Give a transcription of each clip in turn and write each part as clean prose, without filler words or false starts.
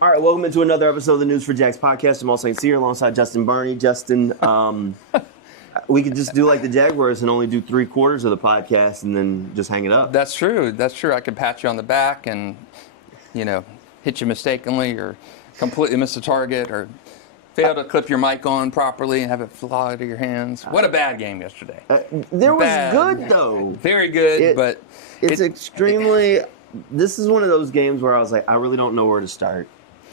All right, welcome into another episode of the News4JAGs podcast. Jamal St here alongside Justin Barney. Justin, we could just do like the Jaguars and only do 3/4 of the podcast and then just hang it up. That's true. I could pat you on the back and, hit you mistakenly or completely miss the target or fail to clip your mic on properly and have it fly out of your hands. What a bad game yesterday. There was good, though. Very good, but it's extremely. This is one of those games where I was like, I really don't know where to start.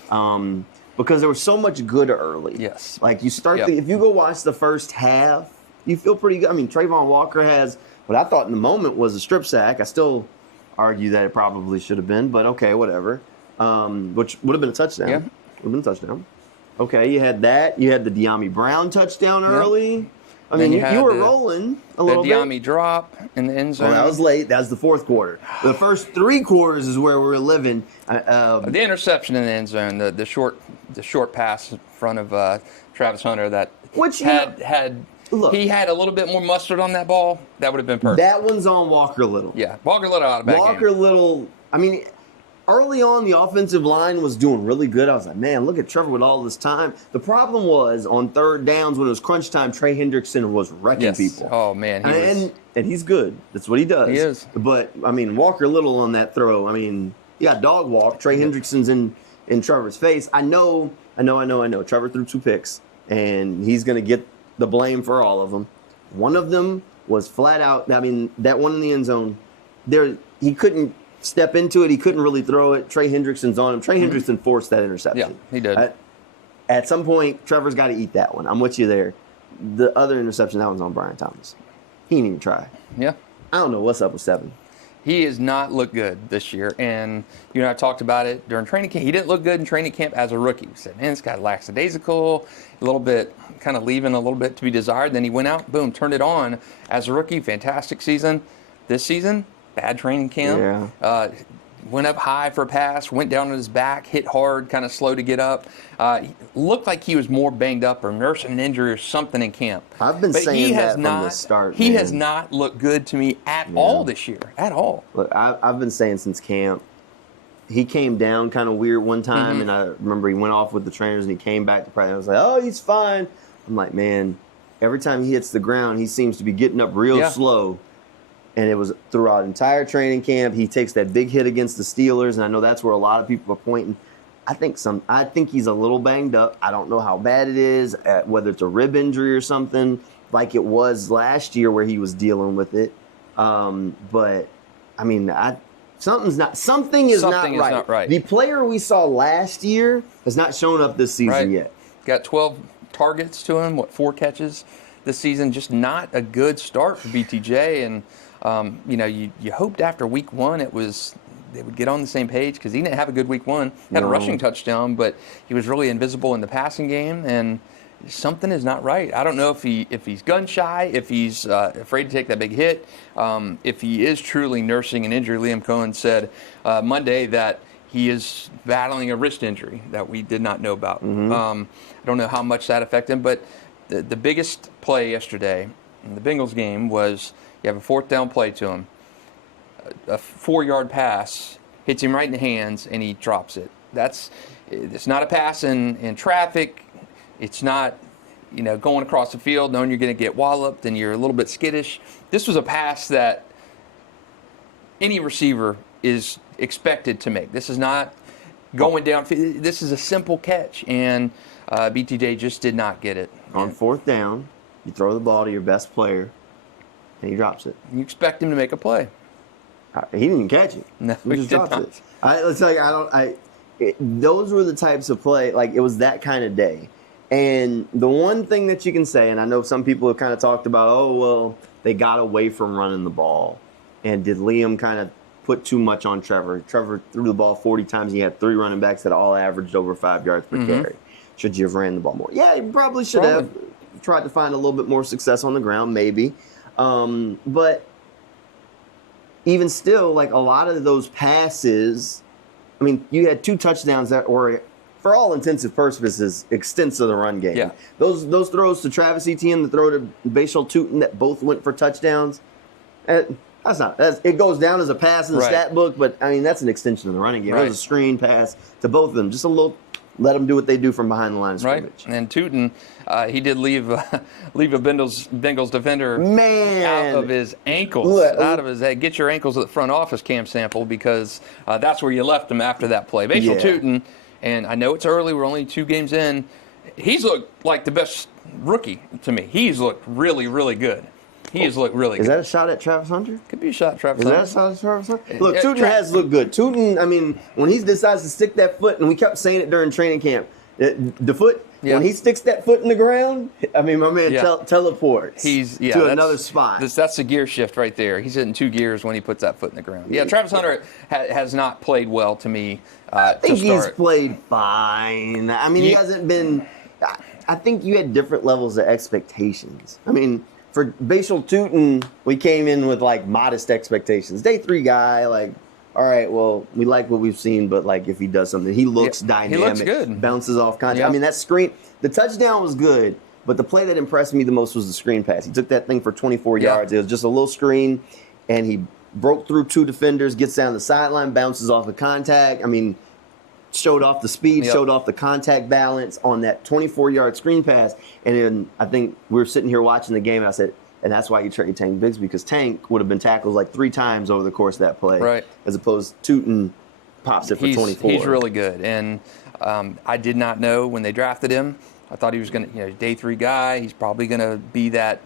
Because there was so much good early. Yes. Like you start, if you go watch the first half, you feel pretty good. I mean, Trayvon Walker has what I thought in the moment was a strip sack. I still argue that it probably should have been, but okay, whatever. Which would have been a touchdown. Yeah. Would have been a touchdown. Okay, you had that. You had the Dyami Brown touchdown early. I mean, you were rolling a little bit. The Dyami drop in the end zone. Well, that was late. That was the fourth quarter. The first 3 quarters is where we were living. The interception in the end zone, the short pass in front of Travis Hunter that he had a little bit more mustard on that ball. That would have been perfect. That one's on Walker Little. Yeah, Walker Little out of bad Walker game. Little. I mean, early on, the offensive line was doing really good. I was like, man, look at Trevor with all this time. The problem was on third downs when it was crunch time, Trey Hendrickson was wrecking people. Oh, man. And he's good. That's what he does. He is. But, I mean, Walker Little on that throw, I mean, he got dog walk. Trey Hendrickson's in Trevor's face. I know. Trevor threw 2 picks, and he's going to get the blame for all of them. One of them was flat out, I mean, that one in the end zone, he couldn't step into it. He couldn't really throw it. Trey Hendrickson's on him. Trey Hendrickson forced that interception. Yeah, he did. At some point, Trevor's got to eat that one. I'm with you there. The other interception, that one's on Brian Thomas. He didn't even try. Yeah. I don't know what's up with 7. He has not looked good this year. And, I talked about it during training camp. He didn't look good in training camp as a rookie. We said, man, this guy's lackadaisical, a little bit, kind of leaving a little bit to be desired. Then he went out, boom, turned it on as a rookie. Fantastic season. This season, bad training camp. Yeah. Went up high for a pass, went down on his back, hit hard, kind of slow to get up. He looked like he was more banged up or nursing an injury or something in camp. I've been saying that from the start. He has not looked good to me at all this year, at all. Look, I've been saying since camp, he came down kind of weird one time, and I remember he went off with the trainers and he came back to practice. I was like, oh, he's fine. I'm like, man, every time he hits the ground, he seems to be getting up real slow. And it was throughout entire training camp. He takes that big hit against the Steelers, and I know that's where a lot of people are pointing. I think he's a little banged up. I don't know how bad it is, whether it's a rib injury or something like it was last year where he was dealing with it. But I mean, something is not right. The player we saw last year has not shown up this season yet. Got 12 targets to him, 4 catches this season. Just not a good start for BTJ, and you hoped after week 1 they would get on the same page because he didn't have a good week 1. He had a rushing touchdown, but he was really invisible in the passing game, and something is not right. I don't know if he's gun shy, if he's afraid to take that big hit, if he is truly nursing an injury. Liam Cohen said Monday that he is battling a wrist injury that we did not know about. I don't know how much that affected him, but the biggest play yesterday in the Bengals game was you have a 4th down play to him. A 4-yard pass hits him right in the hands, and he drops it. It's not a pass in traffic. It's not, going across the field knowing you're going to get walloped and you're a little bit skittish. This was a pass that any receiver is expected to make. This is not going down. This is a simple catch, and BTJ just did not get it. On 4th down, you throw the ball to your best player, and he drops it. You expect him to make a play. He didn't even catch it. No, he just dropped it. Those were the types of play, like it was that kind of day. And the one thing that you can say, and I know some people have kind of talked about, oh, well, they got away from running the ball. And did Liam kind of put too much on Trevor? Trevor threw the ball 40 times. He had 3 running backs that all averaged over 5 yards per carry. Should you have ran the ball more? Yeah, you probably should have tried to find a little bit more success on the ground, maybe. But even still, like a lot of those passes, I mean, you had 2 touchdowns that were, for all intensive purposes, extents of the run game. Yeah. Those throws to Travis Etienne, the throw to Bashal Tootin that both went for touchdowns, It goes down as a pass in the Right. stat book, but I mean that's an extension of the running game. It Right. was a screen pass to both of them, just a little. Let them do what they do from behind the line of scrimmage. Right. And Tootin, he did leave a Bengals defender out of his ankles, out of his head. Get your ankles at the front office, Cam Sample, because that's where you left him after that play. Basil Tootin, and I know it's early, we're only 2 games in, he's looked like the best rookie to me. He's looked really, really good. He has looked really good. Is that a shot at Travis Hunter? Could be a shot at Travis Is Hunter. that a shot at Travis Hunter? Look, Tootin has looked good. Tootin, I mean, when he decides to stick that foot, and we kept saying it during training camp, the foot, when he sticks that foot in the ground, I mean, my man teleports to another spot. That's the gear shift right there. He's hitting 2 gears when he puts that foot in the ground. Yeah, Travis Hunter has not played well to me. I think he's played fine. I mean, he hasn't been. I think you had different levels of expectations. I mean, for Basil Tootin, we came in with like modest expectations. Day 3 guy, like, all right, well, we like what we've seen, but like if he does something, he looks dynamic. He looks good. Bounces off contact. I mean, that screen, the touchdown was good, but the play that impressed me the most was the screen pass. He took that thing for 24 yards. It was just a little screen, and he broke through 2 defenders, gets down the sideline, bounces off the contact. I mean, showed off the speed, showed off the contact balance on that 24-yard screen pass. And then I think we were sitting here watching the game, and I said, and that's why you trade Tank Bigsby, because Tank would have been tackled like 3 times over the course of that play. Right. As opposed to Tootin pops it for 24. He's really good. And I did not know when they drafted him. I thought he was going to, day 3 guy. He's probably going to be that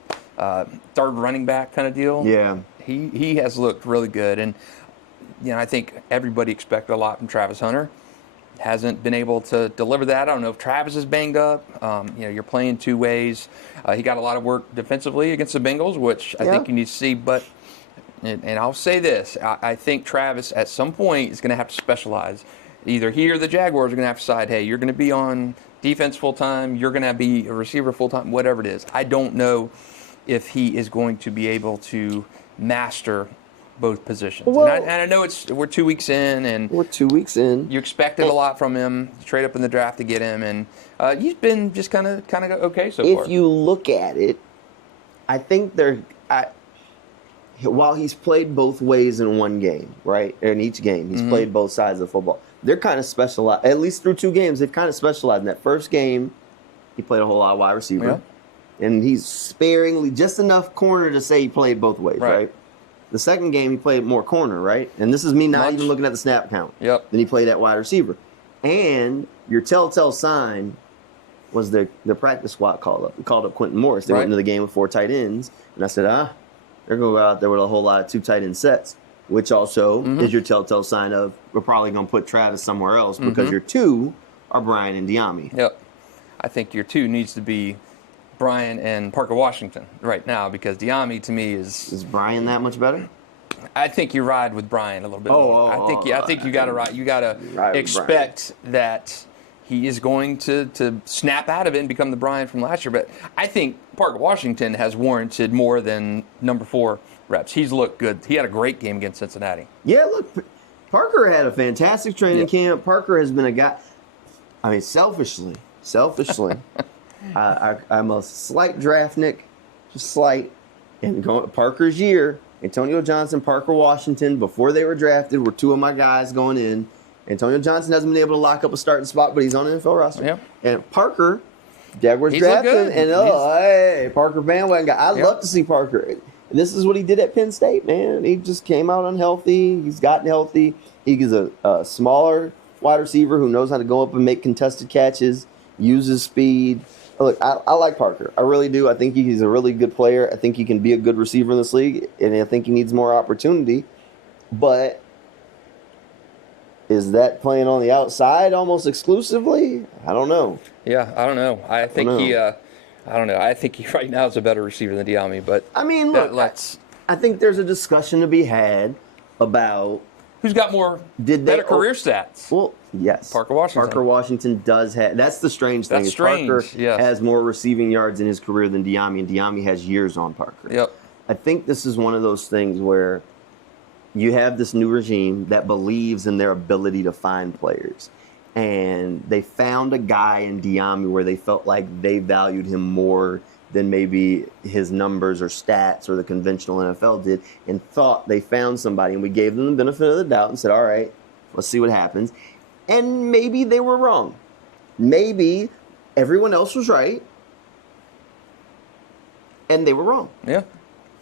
third running back kind of deal. Yeah. He has looked really good. And, I think everybody expected a lot from Travis Hunter. Hasn't been able to deliver that. I don't know if Travis is banged up. You're playing 2 ways. He got a lot of work defensively against the Bengals, which I think you need to see. But, and I'll say this, I think Travis at some point is going to have to specialize. Either he or the Jaguars are going to have to decide, hey, you're going to be on defense full-time, you're going to be a receiver full-time, whatever it is. I don't know if he is going to be able to master both positions. Well, and I know we're 2 weeks in, and we're 2 weeks in. You expected a lot from him. You trade up in the draft to get him, and he's been just kind of okay so far. If you look at it, I think while he's played both ways in one game, right? In each game, he's played both sides of the football. They're kind of specialized. At least through 2 games, they've kind of specialized. In that first game, he played a whole lot of wide receiver, and he's sparingly just enough corner to say he played both ways, right? The second game, he played more corner, right? And this is me not even looking at the snap count. Then he played at wide receiver. And your telltale sign was the practice squad called up. We called up Quentin Morris. They went into the game with 4 tight ends. And I said, they're going to go out there with a whole lot of 2 tight end sets, which also is your telltale sign of we're probably going to put Travis somewhere else because your 2 are Brian and Dyami. I think your 2 needs to be Brian and Parker Washington right now, because Dyami to me is Brian that much better? I think you ride with Brian a little bit more. I think you got to ride. You got to expect that he is going to snap out of it and become the Brian from last year. But I think Parker Washington has warranted more than number 4 reps. He's looked good. He had a great game against Cincinnati. Yeah, look, Parker had a fantastic training camp. Parker has been a guy. I mean, selfishly. I'm a slight draftnik, just slight. And Parker's year, Antonio Johnson, Parker Washington, before they were drafted, were 2 of my guys going in. Antonio Johnson hasn't been able to lock up a starting spot, but he's on the NFL roster. And Parker, Jaguars drafted him, and hey, Parker bandwagon guy. I love to see Parker. And this is what he did at Penn State, man. He just came out unhealthy. He's gotten healthy. He's a smaller wide receiver who knows how to go up and make contested catches, uses speed. Look, I like Parker. I really do. I think he's a really good player. I think he can be a good receiver in this league, and I think he needs more opportunity. But is that playing on the outside almost exclusively? I don't know. Yeah, I don't know. I think I don't know. I think he right now is a better receiver than Dyami. But I mean, look, I think there's a discussion to be had about who's got more better career stats. Well, yes. Parker Washington. Parker Washington does have. That's the strange thing. That's strange. Parker has more receiving yards in his career than Dyami, and Dyami has years on Parker. I think this is one of those things where you have this new regime that believes in their ability to find players. And they found a guy in Dyami where they felt like they valued him more than maybe his numbers or stats or the conventional NFL did, and thought they found somebody, and we gave them the benefit of the doubt and said, all right, let's see what happens. And maybe they were wrong. Maybe everyone else was right, and they were wrong. Yeah.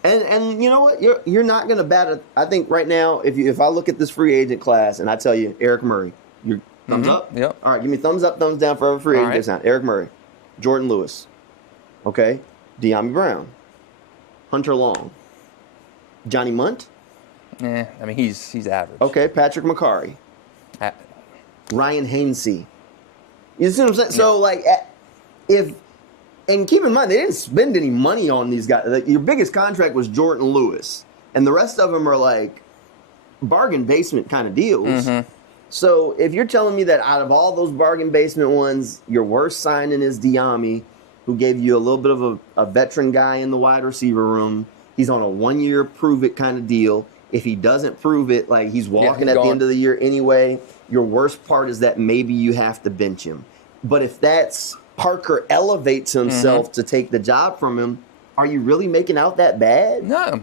And you know what? You're not going to bat it. I think right now, if I look at this free agent class and I tell you, Eric Murray, your thumbs up? Yep. All right, give me thumbs up, thumbs down for every free agent gets down. Eric Murray, Jordan Lewis, okay, Dyami Brown, Hunter Long, Johnny Munt. I mean, he's average. Okay, Patrick McCarry, Ryan Hainsey. You see what I'm saying? Yeah. So, and keep in mind, they didn't spend any money on these guys. Your biggest contract was Jordan Lewis, and the rest of them are like bargain basement kind of deals. Mm-hmm. So if you're telling me that out of all those bargain basement ones, your worst signing is Dyami, who gave you a little bit of a veteran guy in the wide receiver room. He's on a 1-year prove-it kind of deal. If he doesn't prove it, like he's walking at the end of the year anyway, your worst part is that maybe you have to bench him. But if that's Parker elevates himself to take the job from him, are you really making out that bad? No.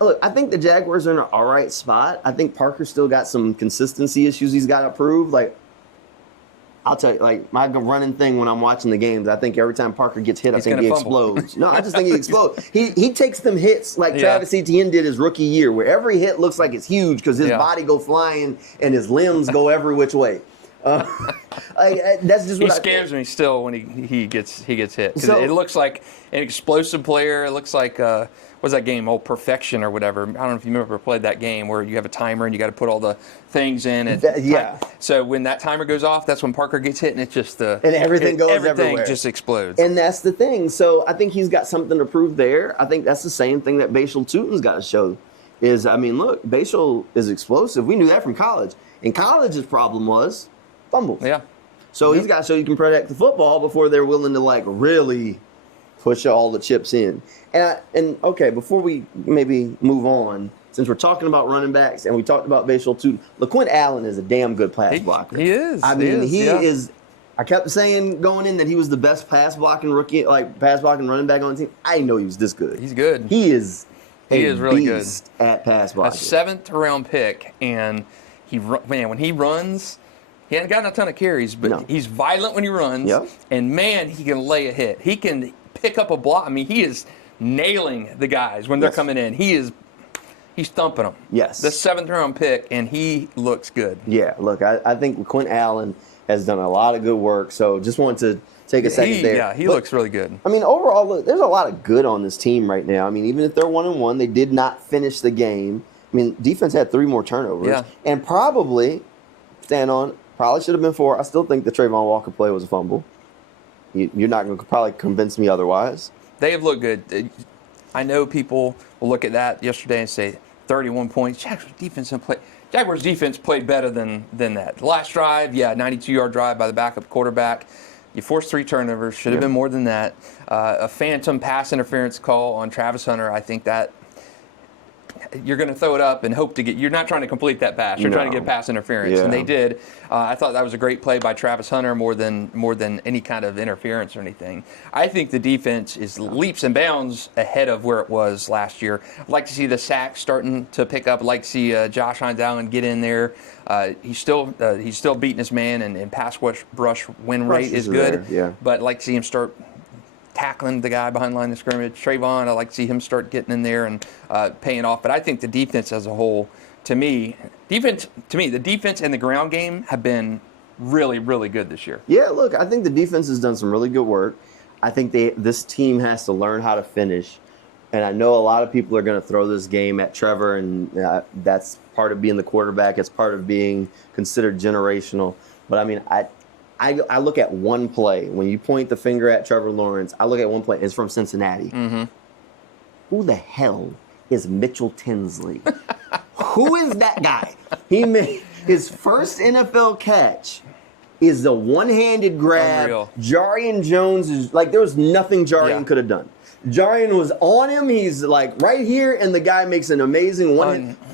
Look, I think the Jaguars are in an all right spot. I think Parker's still got some consistency issues he's got to prove. Like, I'll tell you, like, my running thing when I'm watching the games, I think every time Parker gets hit, I think he explodes. No, I just think he explodes. He takes them hits like Travis Etienne did his rookie year, where every hit looks like it's huge because his body go flying and his limbs go every which way. That's just what he scares me still when he gets hit, because it looks like an explosive player. It looks like what's that game? Old Perfection or whatever. I don't know if you remember played that game where you have a timer and you got to put all the things in. So when that timer goes off, that's when Parker gets hit, and it's just and everything everywhere. Just explodes. And that's the thing. So I think he's got something to prove there. I think that's the same thing that Bashal Tutin's got to show. Look, Bashal is explosive. We knew that from college. And college's problem was fumbles. Yeah. So he's got to show you can protect the football before they're willing to like really push all the chips in. And okay, before we maybe move on, since we're talking about running backs and we talked about Bashal Tutin, LaQuint Allen is a damn good pass blocker. He is. He is. I kept saying going in that he was the best pass blocking running back on the team. I didn't know he was this good. He's good. He is really good at pass blocking. A 7th round pick, and when he runs. He hasn't gotten a ton of carries, but he's violent when he runs. Yep. And, man, he can lay a hit. He can pick up a block. I mean, he is nailing the guys when they're coming in. He's thumping them. Yes. The 7th-round pick, and he looks good. Yeah, look, I think LaQuint Allen has done a lot of good work, so just wanted to take a second there. Yeah, he looks really good. I mean, overall, look, there's a lot of good on this team right now. I mean, even if they're 1-1, they did not finish the game. I mean, defense had 3 more turnovers. Yeah. And probably should have been 4. I still think the Trayvon Walker play was a fumble. You're not going to probably convince me otherwise. They have looked good. I know people will look at that yesterday and say 31 points. Jaguars defense played better than that. Last drive, 92-yard drive by the backup quarterback. You forced 3 turnovers. Should have been more than that. A phantom pass interference call on Travis Hunter. I think that you're going to throw it up and hope to get. You're not trying to complete that pass. You're trying to get pass interference, and they did. I thought that was a great play by Travis Hunter, more than any kind of interference or anything. I think the defense is leaps and bounds ahead of where it was last year. I'd like to see the sacks starting to pick up. I'd like to see Josh Hines Allen get in there. He's still beating his man, and pass rush win rate is good. But I'd like to see him start tackling the guy behind the line of scrimmage. Trayvon, I like to see him start getting in there and paying off. But I think the defense as a whole, the defense and the ground game have been really, really good this year. Yeah, look, I think the defense has done some really good work. I think this team has to learn how to finish. And I know a lot of people are going to throw this game at Trevor, and that's part of being the quarterback. It's part of being considered generational. But, I mean, I look at one play. When you point the finger at Trevor Lawrence, I look at one play. It's from Cincinnati. Mm-hmm. Who the hell is Mitchell Tinsley? Who is that guy? He made his first NFL catch is the one-handed grab. Unreal. Jarian Jones is like, there was nothing Jarian could have done. Jarian was on him. He's like right here, and the guy makes an amazing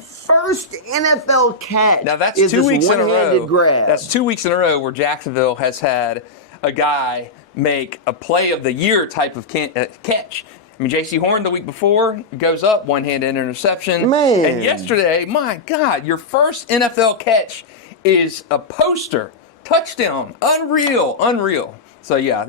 first NFL catch. Now that's 2 weeks in a row. Grab. That's 2 weeks in a row where Jacksonville has had a guy make a play of the year type of catch. I mean, J.C. Horn the week before goes up, one-handed interception. Man. And yesterday, my God, your first NFL catch is a poster touchdown. Unreal. So yeah,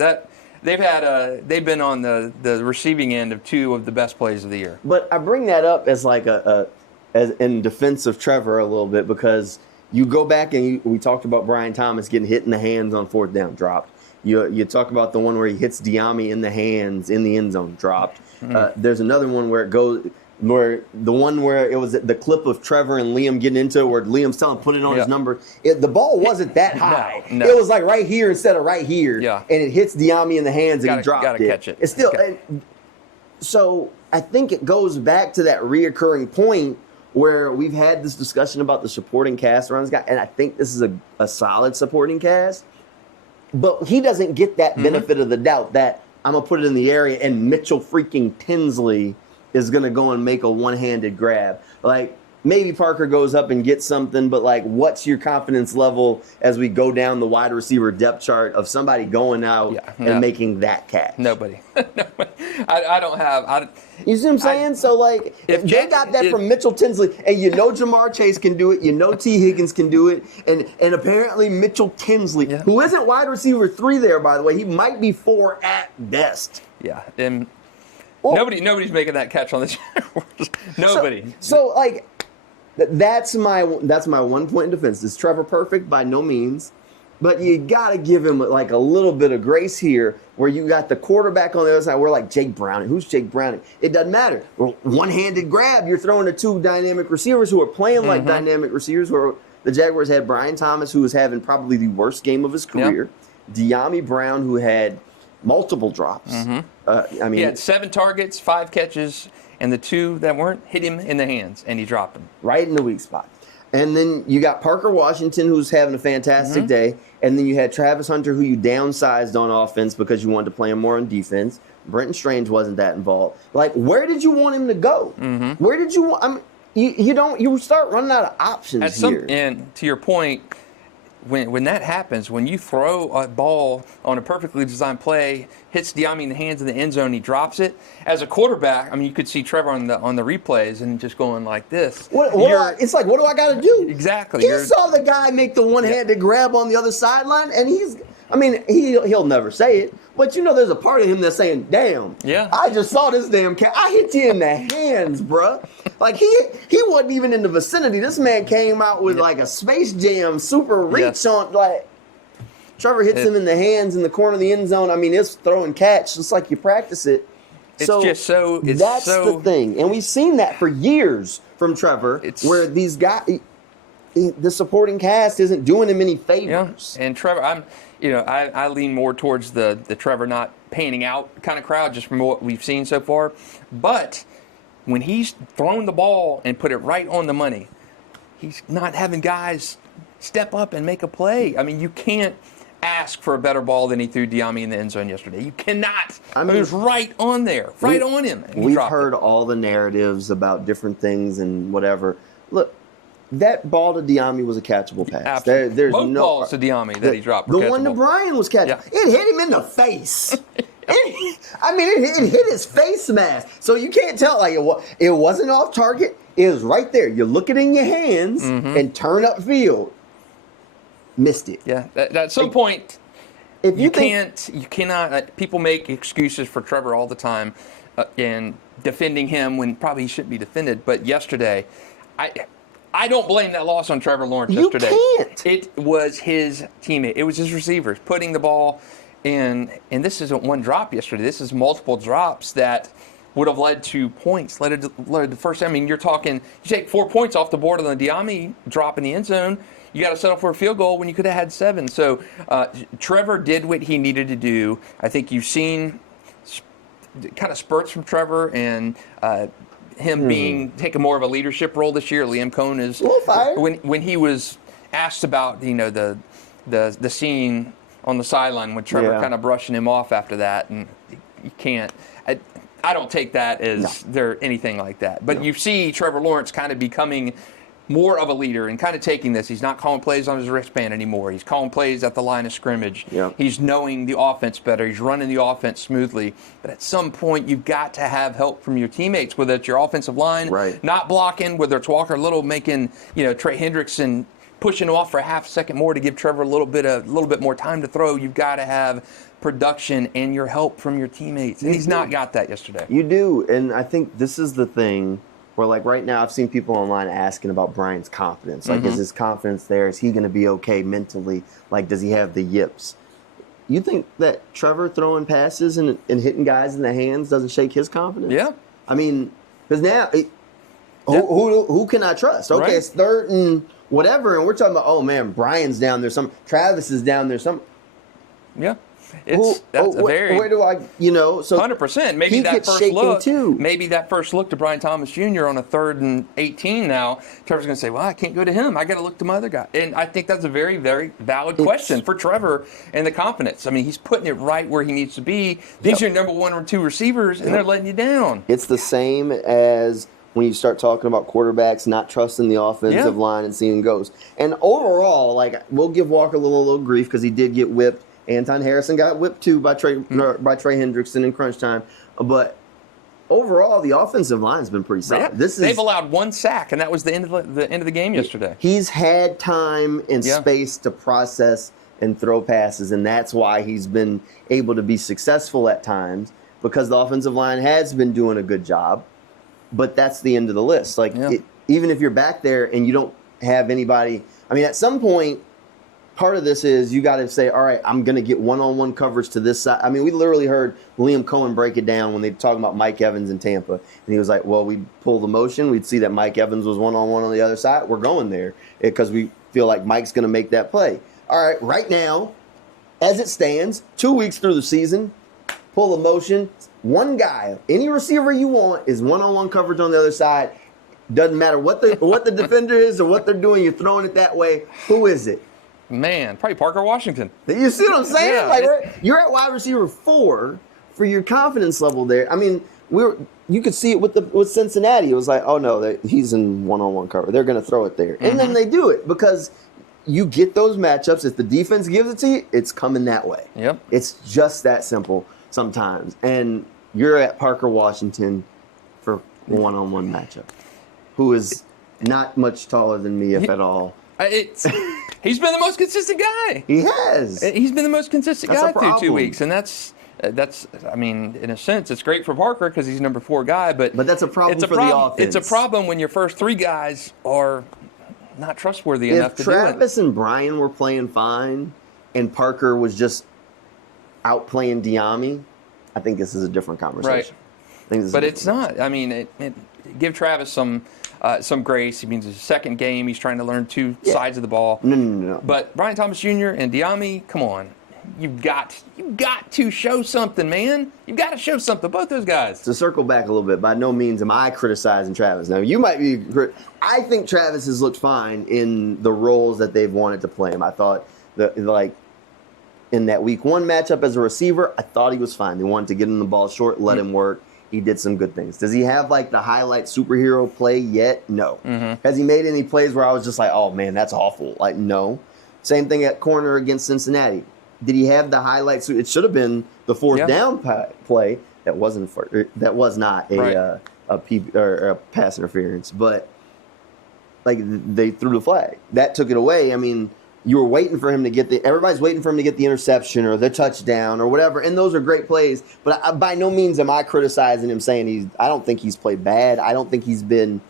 they've been on the receiving end of two of the best plays of the year. But I bring that up as like as in defense of Trevor a little bit, because you go back and we talked about Brian Thomas getting hit in the hands on fourth down, dropped. You talk about the one where he hits Dyami in the hands in the end zone, dropped. There's another one where it was the clip of Trevor and Liam getting into it, where Liam's telling him put it on his number. The ball wasn't that high. No. It was like right here instead of right here. Yeah. And it hits Dyami in the hands and he dropped it. Gotta catch it. It's still so I think it goes back to that reoccurring point where we've had this discussion about the supporting cast around this guy, and I think this is a solid supporting cast. But he doesn't get that benefit of the doubt that I'm going to put it in the area and Mitchell freaking Tinsley is going to go and make a one-handed grab. Like, maybe Parker goes up and gets something, but, like, what's your confidence level as we go down the wide receiver depth chart of somebody going out and making that catch? Nobody. I don't have. You see what I'm saying? So, like, if they got that from Mitchell Tinsley, and Jamar Chase can do it, T. Higgins can do it, and apparently Mitchell Tinsley, who isn't wide receiver 3 there, by the way, he might be 4 at best. Yeah, and nobody's making that catch on the Jaguars. Nobody. So like, that's my one point in defense. Is Trevor perfect? By no means. But you got to give him like a little bit of grace here, where you got the quarterback on the other side. We're like Jake Browning. Who's Jake Browning? It doesn't matter. One-handed grab. You're throwing to two dynamic receivers who are playing like dynamic receivers. Where the Jaguars had Brian Thomas, who was having probably the worst game of his career. Dyami Brown, who had multiple drops. He had 7 targets, 5 catches, and the 2 that weren't hit him in the hands, and he dropped them. Right in the weak spot. And then you got Parker Washington, who's having a fantastic day. And then you had Travis Hunter, who you downsized on offense because you wanted to play him more on defense. Brenton Strange wasn't that involved. Like, where did you want him to go? Where did you want? I mean, you start running out of options here. And to your point, when that happens, when you throw a ball on a perfectly designed play, hits Dyami in the hands of the end zone, he drops it. As a quarterback, I mean, you could see Trevor on the replays and just going like this. It's like, what do I got to do? Exactly. He saw the guy make the one-handed grab on the other sideline, and he'll never say it, but there's a part of him that's saying, damn, I just saw this damn cat. I hit you in the hands, bruh. Like, he wasn't even in the vicinity. This man came out with like a Space Jam super reach on, like, Trevor hits him in the hands in the corner of the end zone. I mean, it's throw and catch, just like you practice it. That's the thing. And we've seen that for years from Trevor, where these guys, the supporting cast isn't doing him any favors. Yeah. And Trevor, I lean more towards the Trevor not panning out kind of crowd, just from what we've seen so far. But when he's thrown the ball and put it right on the money, he's not having guys step up and make a play. I mean, you can't ask for a better ball than he threw Dyami in the end zone yesterday. You cannot. I mean, it was right on there, on him. We've heard all the narratives about different things and whatever. Look, that ball to Dyami was a catchable pass. There's both no balls to Dyami that he dropped. The one to Brian was catchable. Yeah. It hit him in the face. It hit his face mask. So you can't tell. Like, it wasn't off target. It was right there. You look it in your hands and turn upfield. Missed it. Yeah. At some point, if you cannot. People make excuses for Trevor all the time, and defending him when probably he shouldn't be defended. But yesterday, I don't blame that loss on Trevor Lawrence yesterday. You can't. It was his teammate. It was his receivers putting the ball in. And this isn't one drop yesterday. This is multiple drops that would have led to points. Led to first. I mean, you're talking. You take 4 points off the board on the Dyami drop in the end zone. You got to settle for a field goal when you could have had 7. So Trevor did what he needed to do. I think you've seen kind of spurts from Trevor and him taking more of a leadership role this year. Liam Cohn is when he was asked about the scene on the sideline when Trevor kind of brushing him off after that, and you can't. I don't take that as there anything like that. But you see Trevor Lawrence kind of becoming more of a leader and kind of taking this. He's not calling plays on his wristband anymore. He's calling plays at the line of scrimmage. Yep. He's knowing the offense better. He's running the offense smoothly. But at some point, you've got to have help from your teammates, whether it's your offensive line not blocking, whether it's Walker Little making, Trey Hendrickson pushing off for a half a second more to give Trevor a little bit more time to throw. You've got to have production and your help from your teammates. And he's not got that yesterday. You do. And I think this is the thing where, like, right now I've seen people online asking about Brian's confidence. Like, is his confidence there? Is he going to be okay mentally? Like, does he have the yips? You think that Trevor throwing passes and hitting guys in the hands doesn't shake his confidence? Yeah. I mean, because now, who can I trust? Okay, it's third and whatever, and we're talking about, oh, man, Brian's down there. Travis is down there. Yeah. Where do I, so 100%. Maybe that first look, maybe that first look to Brian Thomas Jr. on a 3rd and 18 now, Trevor's going to say, well, I can't go to him. I got to look to my other guy. And I think that's a very, very valid question for Trevor and the confidence. I mean, he's putting it right where he needs to be. These are your number 1 or 2 receivers, and they're letting you down. It's the same as when you start talking about quarterbacks not trusting the offensive line and seeing ghosts. And overall, like, we'll give Walker a little grief because he did get whipped. Anton Harrison got whipped too by Trey Hendrickson in crunch time. But overall, the offensive line has been pretty solid. Yeah. They've allowed 1 sack, and that was the end of the game yesterday. He's had time and space to process and throw passes, and that's why he's been able to be successful at times, because the offensive line has been doing a good job. But that's the end of the list. Like, even if you're back there and you don't have anybody, I mean, at some point, part of this is you got to say, all right, I'm going to get one-on-one coverage to this side. I mean, we literally heard Liam Cohen break it down when they were talking about Mike Evans in Tampa. And he was like, well, we'd pull the motion. We'd see that Mike Evans was one-on-one on the other side. We're going there because we feel like Mike's going to make that play. All right, right now, as it stands, 2 weeks through the season, pull the motion. One guy, any receiver you want, is one-on-one coverage on the other side. Doesn't matter what the defender is or what they're doing. You're throwing it that way. Who is it? Man, probably Parker Washington. You see what I'm saying? Yeah. You're at wide receiver 4 for your confidence level there. I mean, you could see it with Cincinnati. It was like, oh no, he's in one-on-one cover. They're going to throw it there, and then they do it because you get those matchups. If the defense gives it to you, it's coming that way. Yep. It's just that simple sometimes, and you're at Parker Washington for one-on-one matchup, who is not much taller than me, if at all. He's been the most consistent guy. He has. He's been the most consistent guy through 2 weeks, and that's. I mean, in a sense, it's great for Parker because he's number 4 guy, but that's a problem for the offense. It's a problem when your first 3 guys are not trustworthy enough to do it. If Travis and Brian were playing fine, and Parker was just outplaying Dyami, I think this is a different conversation. Right. But it's not. I mean, give Travis some grace. He means his second game. He's trying to learn 2 sides of the ball. No. But Brian Thomas Jr. and Dyami, come on. You've got to show something, man. You've got to show something. Both those guys. To circle back a little bit, by no means am I criticizing Travis. Now, you might be. I think Travis has looked fine in the roles that they've wanted to play him. I thought that, like, in that week 1 matchup as a receiver, I thought he was fine. They wanted to get him the ball short, let him work. He did some good things. Does he have, like, the highlight superhero play yet? No. Has he made any plays where I was just like, oh, man, that's awful? Like, no. Same thing at corner against Cincinnati. Did he have the highlights? It should have been the 4th down play. That was not a pass interference. But, like, they threw the flag. That took it away. I mean, you were waiting for him to get everybody's waiting for him to get the interception or the touchdown or whatever, and those are great plays. But by no means am I criticizing him, saying I don't think he's played bad. I don't think he's been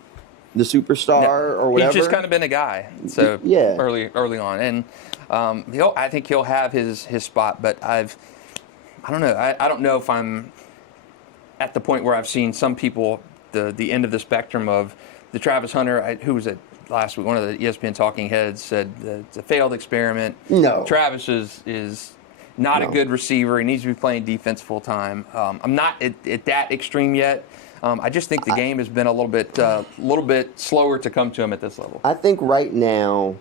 the superstar or whatever. He's just kind of been a guy. So early on, and I think he'll have his spot. But I don't know. I don't know if I'm at the point where I've seen some people the end of the spectrum of the Travis Hunter. Who was it? Last week, one of the ESPN talking heads said it's a failed experiment. No. Travis is not a good receiver. He needs to be playing defense full time. I'm not at that extreme yet. I just think the game has been a little bit slower to come to him at this level. I think right now,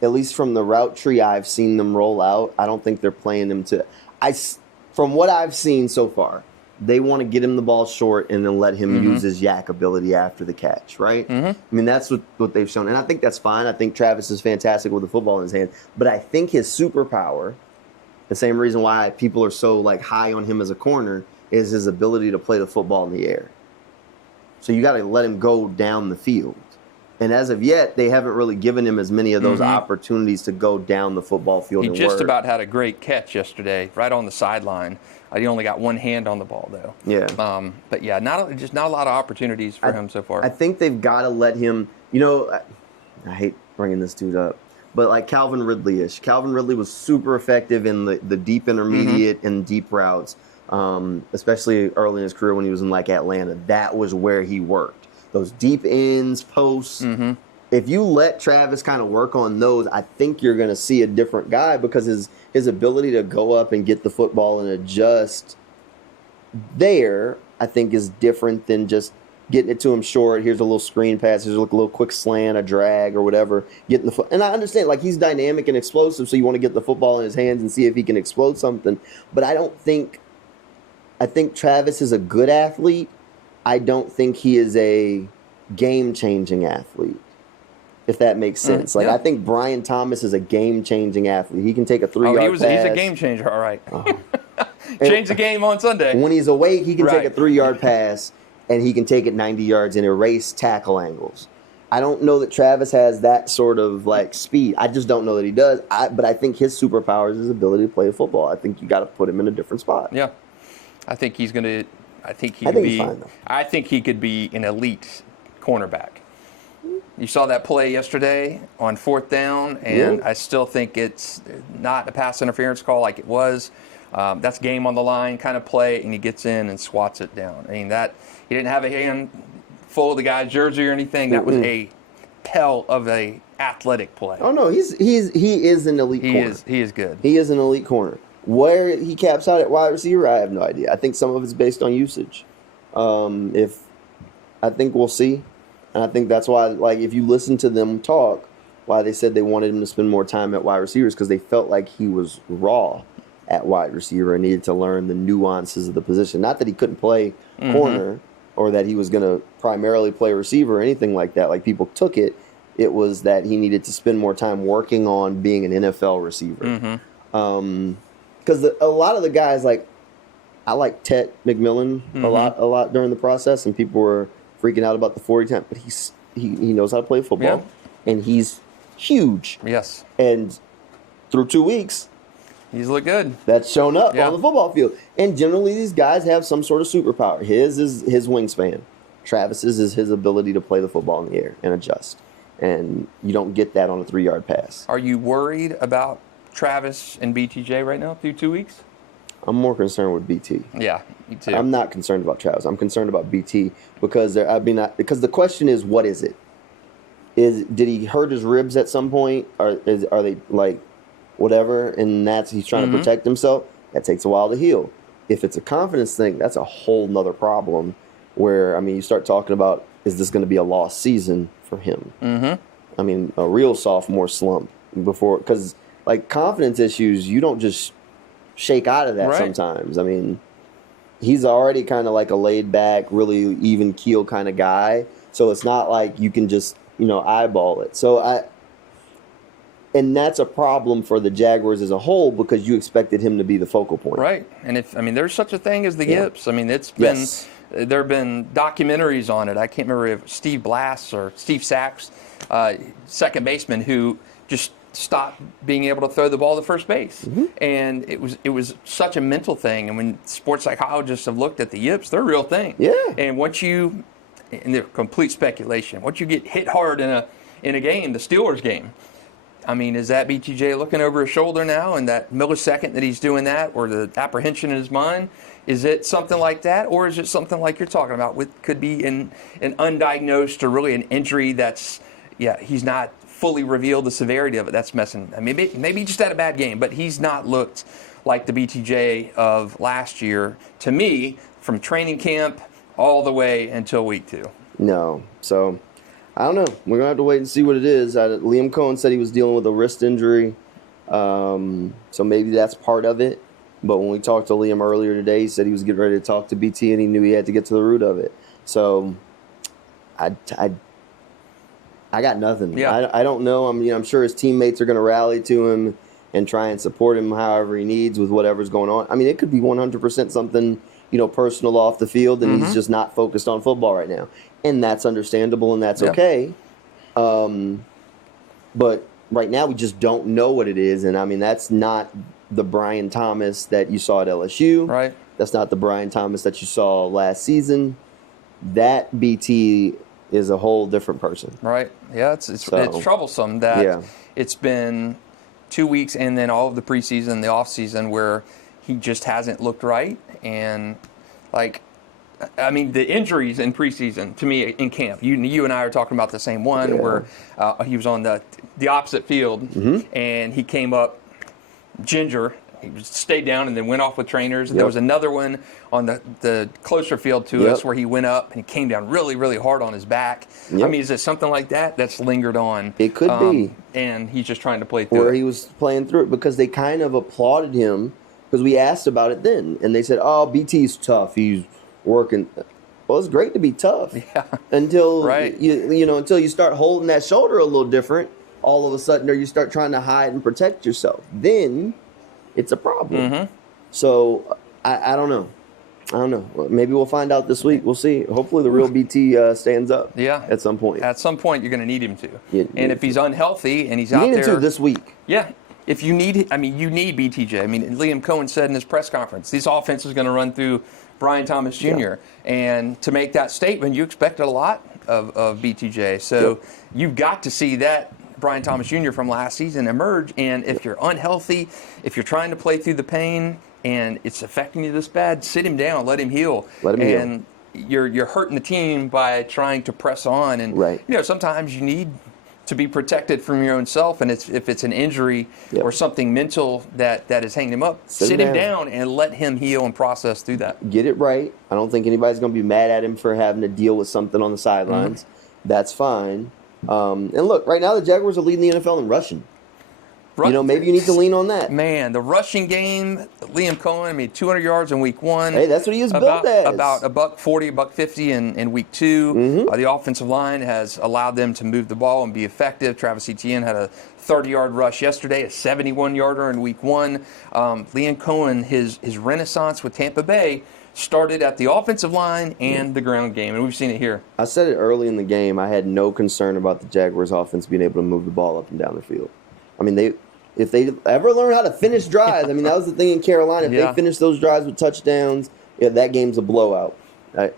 at least from the route tree I've seen them roll out, I don't think they're playing them to. From what I've seen so far, they want to get him the ball short and then let him use his yak ability after the catch, right? I mean, that's what they've shown. And I think that's fine. I think Travis is fantastic with the football in his hand. But I think his superpower, the same reason why people are so like high on him as a corner, is his ability to play the football in the air. So you got to let him go down the field. And as of yet, they haven't really given him as many of those opportunities to go down the football field. He and just work. about had a great catch yesterday, right on the sideline. He only got one hand on the ball, though. Yeah. But yeah, not a lot of opportunities for him so far. I think they've got to let him. You know, I hate bringing this dude up, but like Calvin Ridley-ish. Calvin Ridley was super effective in the deep intermediate and deep routes, especially early in his career when he was in like Atlanta. That was where he worked. Those deep ends, posts. If you let Travis kind of work on those, I think you're going to see a different guy because his ability to go up and get the football and adjust there, I think, is different than just getting it to him short. Here's a little screen pass. Here's a little quick slant, a drag, or whatever. Getting the and I understand, like, he's dynamic and explosive, so you want to get the football in his hands and see if he can explode something. But I think Travis is a good athlete. I don't think he is a game-changing athlete, if that makes sense. I think Brian Thomas is a game-changing athlete. He can take a 3-yard pass. He's a game changer, all right. Change the game on Sunday. When he's awake, he can take a 3-yard pass, and he can take it 90 yards and erase tackle angles. I don't know that Travis has that sort of, like, speed. I just don't know that he does. But I think his superpower is his ability to play football. I think you got to put him in a different spot. Yeah. I think he's going to – I think he could be an elite cornerback. You saw that play yesterday on 4th down, and I still think it's not a pass interference call like it was. That's game on the line kind of play, and he gets in and swats it down. I mean, he didn't have a hand full of the guy's jersey or anything. That was a hell of a athletic play. Oh no, he is an elite corner. He is good. He is an elite corner. Where he caps out at wide receiver, I have no idea. I think some of it's based on usage. I think we'll see. And I think that's why, like, if you listen to them talk, why they said they wanted him to spend more time at wide receivers, because they felt like he was raw at wide receiver and needed to learn the nuances of the position. Not that he couldn't play corner or that he was going to primarily play receiver or anything like that. Like, people took it. It was that he needed to spend more time working on being an NFL receiver. Because a lot of the guys, like, I like Ted McMillan a lot during the process, and people were freaking out about the 40 time, but he knows how to play football, and he's huge. Yes. And through 2 weeks, he's looked good. That's shown up on the football field. And generally, these guys have some sort of superpower. His is his wingspan. Travis's is his ability to play the football in the air and adjust. And you don't get that on a 3-yard pass. Are you worried about Travis and BTJ right now through 2 weeks? I'm more concerned with BT. Yeah, me too. I'm not concerned about Travis. I'm concerned about BT because because the question is, what is it? Did he hurt his ribs at some point? Are they like whatever? And he's trying to protect himself. That takes a while to heal. If it's a confidence thing, that's a whole nother problem. Where you start talking about, is this going to be a lost season for him? I mean, a real sophomore slump before, because like confidence issues, you don't just shake out of that sometimes. I mean, he's already kind of like a laid back, really even keel kind of guy. So it's not like you can just, eyeball it. And that's a problem for the Jaguars as a whole because you expected him to be the focal point. Right. And there's such a thing as the yips. I mean, it's been, there have been documentaries on it. I can't remember if Steve Blass or Steve Sachs, second baseman, who just stopped being able to throw the ball to first base. And it was such a mental thing. And when sports psychologists have looked at the yips, they're a real thing. Yeah. And and they're complete speculation, once you get hit hard in a game, the Steelers game, I mean, is that BTJ looking over his shoulder now and that millisecond that he's doing that, or the apprehension in his mind? Is it something like that, or is it something like you're talking about could be an undiagnosed or really an injury that's, he's not fully revealed the severity of it? That's messing. I mean, maybe he just had a bad game, but he's not looked like the BTJ of last year to me, from training camp all the way until week 2. No. So I don't know. We're going to have to wait and see what it is. Liam Cohen said he was dealing with a wrist injury. So maybe that's part of it. But when we talked to Liam earlier today, he said he was getting ready to talk to BT, and he knew he had to get to the root of it. So I got nothing. Yeah. I don't know. I mean, I'm sure his teammates are going to rally to him and try and support him however he needs with whatever's going on. I mean, it could be 100% something, personal off the field, and he's just not focused on football right now. And that's understandable, and that's okay. But right now we just don't know what it is. And, I mean, that's not the Brian Thomas that you saw at LSU. Right. That's not the Brian Thomas that you saw last season. That BT is a whole different person. Right. Yeah, it's troublesome that it's been 2 weeks and then all of the preseason, the off season, where he just hasn't looked right. And the injuries in preseason, to me, in camp, you and I are talking about the same one where he was on the opposite field and he came up ginger. He stayed down and then went off with trainers. There was another one on the closer field to us where he went up and he came down really, really hard on his back. I mean, is it something like that's lingered on? It could be. And he's just tryling to play through it. Or he was playing through it because they kind of applauded him because we asked about it then. And they said, oh, BT's tough. He's working. Well, it's great to be tough. Yeah. Until, until you start holding that shoulder a little different, all of a sudden, or you start trying to hide and protect yourself. Then it's a problem. So I don't know. Maybe we'll find out this week. We'll see. Hopefully the real BT stands up at some point. At some point, you're going to need him to. And if he's unhealthy and he's out there. You need him to this week. Yeah. If you need BTJ. I mean, Liam Cohen said in his press conference, this offense is going to run through Brian Thomas Jr. Yeah. And to make that statement, you expected a lot of BTJ. So you've got to see that Brian Thomas Jr. from last season emerge. And if you're unhealthy, if you're trying to play through the pain and it's affecting you this bad, sit him down, let him heal. You're hurting the team by trying to press on. And sometimes you need to be protected from your own self. And if it's an injury or something mental that is hanging him up, sit him down and let him heal and process through that. Get it right. I don't think anybody's going to be mad at him for having to deal with something on the sidelines. That's fine. And look, right now the Jaguars are leading the NFL in rushing. Maybe you need to lean on that. Man, the rushing game, Liam Cohen, 200 yards in week 1. Hey, that's what he was built as. About $140, $150 in week 2. The offensive line has allowed them to move the ball and be effective. Travis Etienne had a 30-yard rush yesterday, a 71-yarder in week 1. Liam Cohen, his renaissance with Tampa Bay started at the offensive line and the ground game, and we've seen it here. I said it early in the game. I had no concern about the Jaguars' offense being able to move the ball up and down the field. I mean, if they ever learn how to finish drives, that was the thing in Carolina. If they finish those drives with touchdowns, that game's a blowout.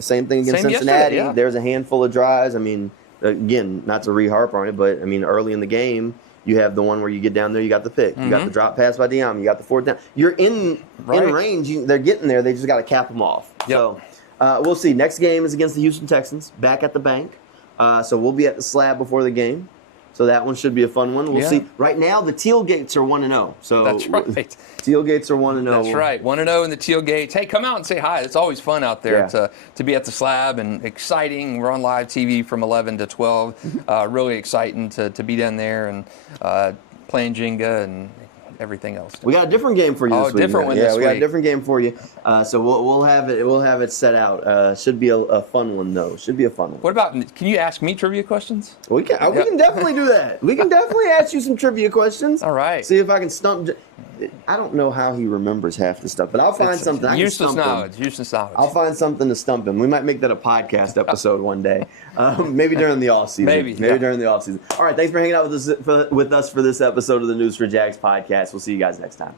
Same thing against Cincinnati. Yesterday, There's a handful of drives. Again, not to re-harp on it, but, early in the game, you have the one where you get down there, you got the pick. You got the drop pass by Dyami. You got the fourth down. You're in range. They're getting there. They just got to cap them off. So we'll see. Next game is against the Houston Texans, back at the bank. So we'll be at the slab before the game. So that one should be a fun one. We'll see. Right now, the Tealgates are 1-0. So that's right. Tailgates are 1-0. That's right. 1-0 in the Tailgates. Hey, come out and say hi. It's always fun out there to be at the slab and exciting. We're on live TV from 11 to 12. Really exciting to be down there and playing Jenga and everything else. We got a different game for you this week. Different one this week. We got a different game for you. So we'll have it set out. Should be a fun one though. Should be a fun one. What about? Can you ask me trivia questions? We can definitely do that. We can definitely ask you some trivia questions. All right. See if I can stump. I don't know how he remembers half the stuff, but I'll find something. Useless knowledge. I'll find something to stump him. We might make that a podcast episode one day. Maybe during the off season. Maybe during the off season. All right. Thanks for hanging out with us for this episode of the News4JAGs podcast. We'll see you guys next time.